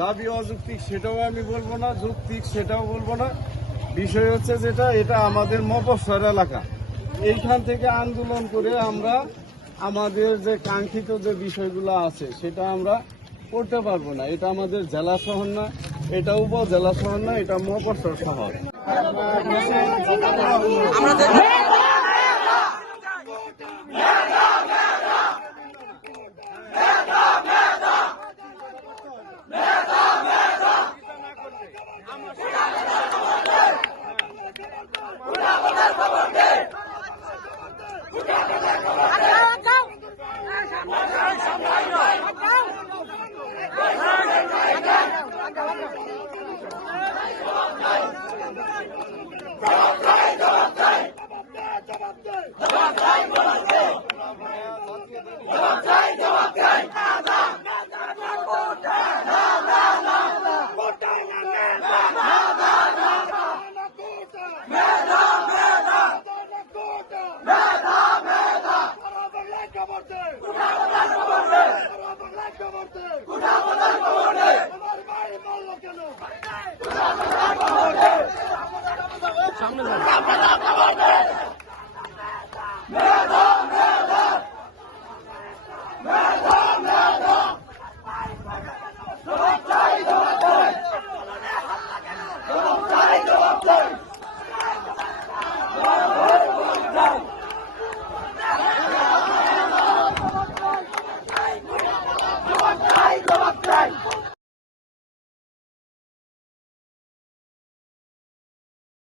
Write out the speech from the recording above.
দাবি অযৌক্তিক সেটাও আমি বলব না, যৌক্তিক সেটাও বলব না। বিষয় হচ্ছে যেটা, এটা আমাদের মফস্বর এলাকা। এইখান থেকে আন্দোলন করে আমরা আমাদের যে কাঙ্ক্ষিত যে বিষয়গুলো আছে, সেটা আমরা করতে পারব না। এটা আমাদের জেলা শহর না, এটা উপজেলা শহর না, এটা মফস্বর শহর। জবাব দেয় জবাব দেয় জবাব দেয় সামনে